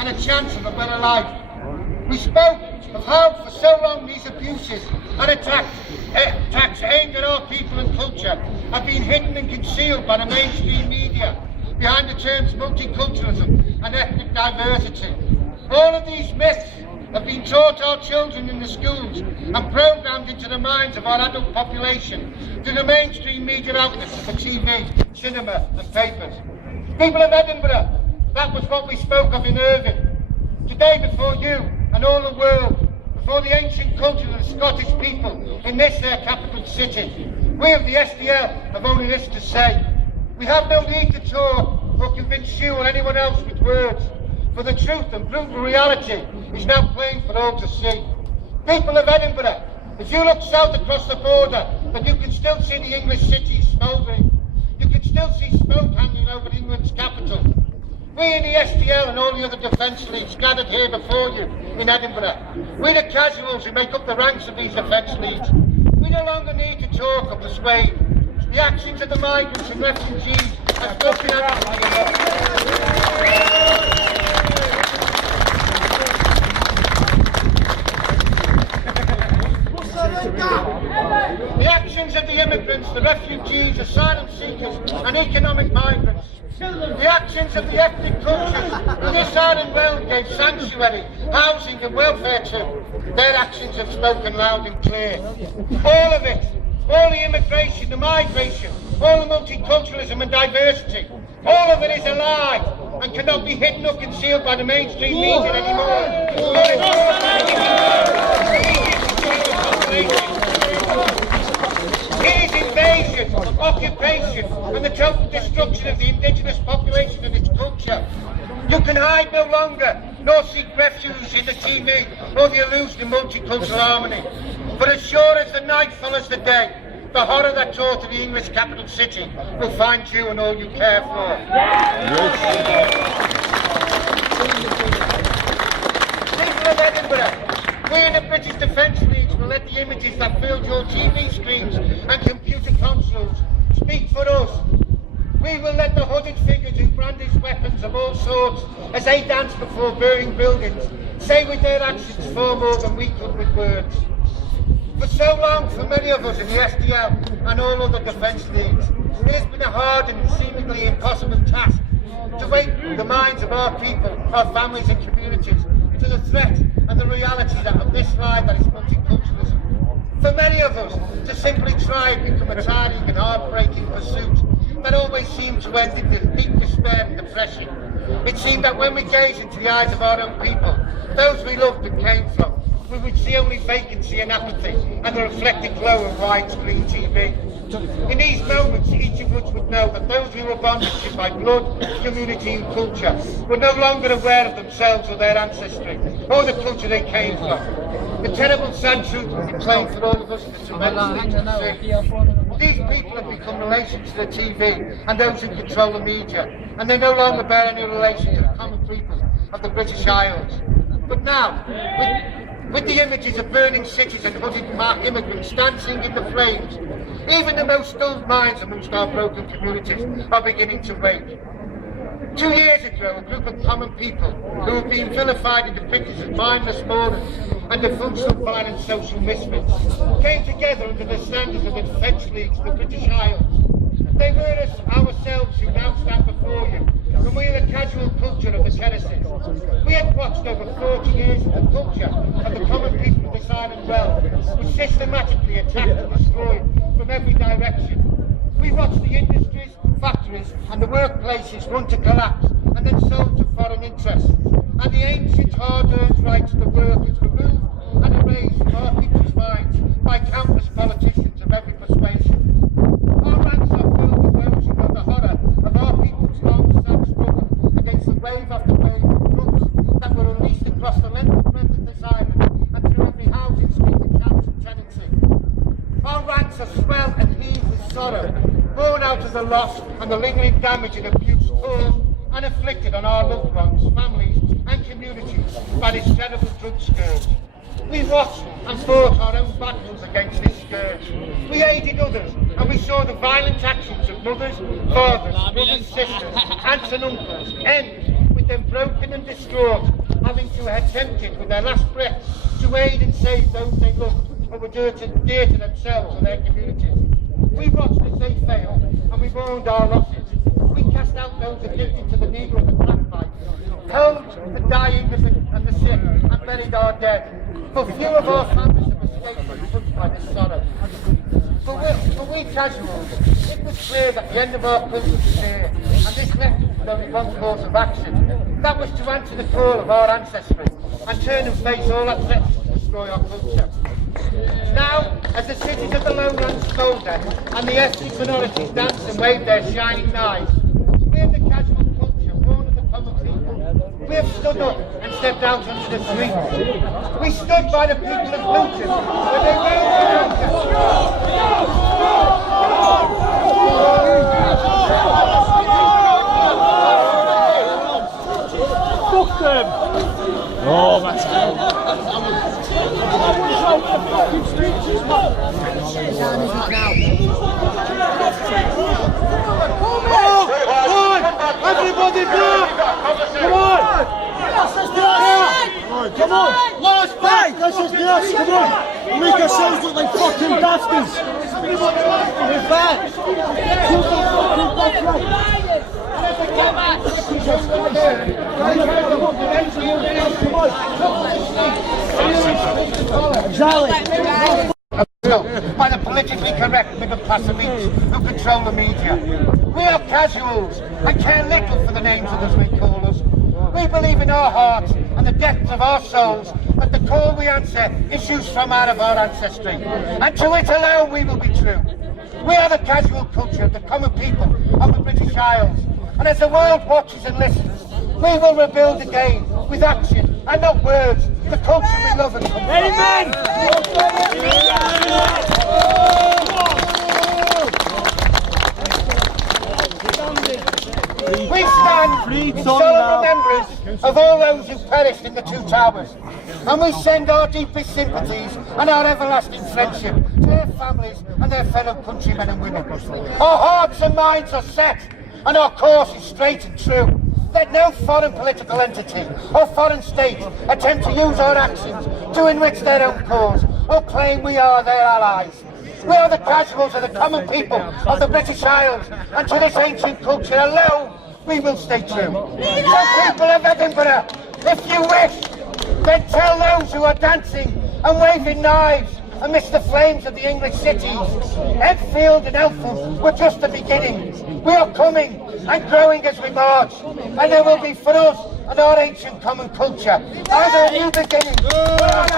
and a chance of a better life. We spoke of how for so long these abuses and attacks aimed at our people and culture have been hidden and concealed by the mainstream media behind the terms multiculturalism and ethnic diversity. All of these myths have been taught our children in the schools and programmed into the minds of our adult population through the mainstream media outlets of the TV, cinema and papers. People of Edinburgh, that was what we spoke of in Irvine. Today, before you and all the world, before the ancient culture of the Scottish people in this their capital city, we of the SDL have only this to say. We have no need to talk or convince you or anyone else with words, for the truth and brutal reality is now plain for all to see. People of Edinburgh, as you look south across the border, but you can still see the English city smouldering. You can still see smoke hanging over England's capital. We in the SDL and all the other defence leagues gathered here before you in Edinburgh, we the casuals who make up the ranks of these defence leagues, we no longer need to talk or persuade. The actions of the migrants and refugees have spoken out. The actions of the immigrants, the refugees, asylum seekers and economic migrants. The actions of the ethnic cultures who this island realm gave sanctuary, housing and welfare to. Their actions have spoken loud and clear. All of it, all the immigration, the migration, all the multiculturalism and diversity, all of it is a lie and cannot be hidden or concealed by the mainstream media anymore. It is invasion, occupation and the total destruction of the indigenous population and its culture. You can hide no longer, nor seek refuge in the TV or the illusion of multicultural harmony. But as sure as the night follows the day, the horror that tore to the English capital city will find you and all you care for. People of Edinburgh, we in the British Defence Leagues will let the images that filled your TV screens and computer consoles speak for us. We will let the hooded figures who brandish weapons of all sorts as they dance before burning buildings say with their actions far more than we could with words. For so long, for many of us in the SDL and all other defence leagues, it has been a hard and seemingly impossible task to wake the minds of our people, our families and communities to the threat and the reality of this lie that is multiculturalism. For many of us, to simply try and become a tiring and heartbreaking pursuit that always seemed to end in deep despair and depression. It seemed that when we gaze into the eyes of our own people, those we loved and came from, we would see only vacancy and apathy and the reflected glow of widescreen TV. In these moments, each of us would know that those we were bonded to by blood, community and culture were no longer aware of themselves or their ancestry, or the culture they came from. The terrible sad truth will be plain for all of us to These people have become relations to the TV and those who control the media, and they no longer bear any relation to the common people of the British Isles. But now, with the images of burning cities and hooded immigrants dancing in the flames, even the most dulled minds amongst our broken communities are beginning to wake. 2 years ago, a group of common people who have been vilified and depicted as mindless mourners and dysfunctional violent social misfits came together under the standards of the defence leagues of the British Isles. They were us ourselves who now stand before you, and we are the casual culture of the terraces. We had watched over 40 years of the culture of the common people of this island realm was systematically attacked and destroyed from every direction. We watched the industries, factories and the workplaces run to collapse and then sold to foreign interests, and the ancient hard-earned rights of the workers removed and erased from our people's minds by countless politicians of every persuasion. Our ranks are filled with those who know the horror of our people's long sad struggle against the wave after wave of drugs that were released across the length and breadth of this island and through every housing street and council tenancy. Our ranks are swelled and heaved with sorrow, born out of the loss and the lingering damage and abuse caused and inflicted on our loved ones, families and communities by this terrible drug scourge. We watched and fought our own battles against this scourge. We aided others and we saw the violent actions of mothers, fathers, brothers, sisters, aunts and uncles end with them broken and distraught, having to attempt it with their last breath to aid and save those they loved who were dear to themselves and their communities. We watched as they failed, and we mourned our losses. We cast out those addicted to the needle and the crack pipe, held the dying and the sick, and buried our dead. For few of our families have escaped being touched by this sorrow. For we casuals, it was clear that the end of our quilt was near, and this left us with only one course of action. That was to answer the call of our ancestry, and turn and face all that threatens to destroy our culture. Now, as the cities of the lowlands smolder and the ethnic minorities dance and wave their shining knives, we of the casual culture, born of the common people, we have stood up and stepped out onto the streets. We stood by the people of Luton when they rose in anger. Fuck them! Oh, that's hell. Everybody down! Come on! Come on! Last fight! This is the us, come on! Make ourselves look like fucking bastards! We're back! By the politically correct middle class elites who control the media. We are casuals and care little for the names others may call us. We believe in our hearts and the depths of our souls that the call we answer issues from out of our ancestry. And to it alone we will be true. We are the casual culture of the common people of the British Isles. And as the world watches and listens, we will rebuild again with action and not words the culture we love and come from. Amen! We stand in solemn remembrance of all those who perished in the Two Towers, and we send our deepest sympathies and our everlasting friendship to their families and their fellow countrymen and women. Our hearts and minds are set, and our course is straight and true. Let no foreign political entity or foreign state attempt to use our actions to enrich their own cause or claim we are their allies. We are the casuals of the common people of the British Isles, and to this ancient culture alone we will stay true. So people of Edinburgh, if you wish, then tell those who are dancing and waving knives amidst the flames of the English cities, Enfield and Eltham were just the beginning. We are coming and growing as we march, and there will be for us and our ancient common culture either a new beginning or an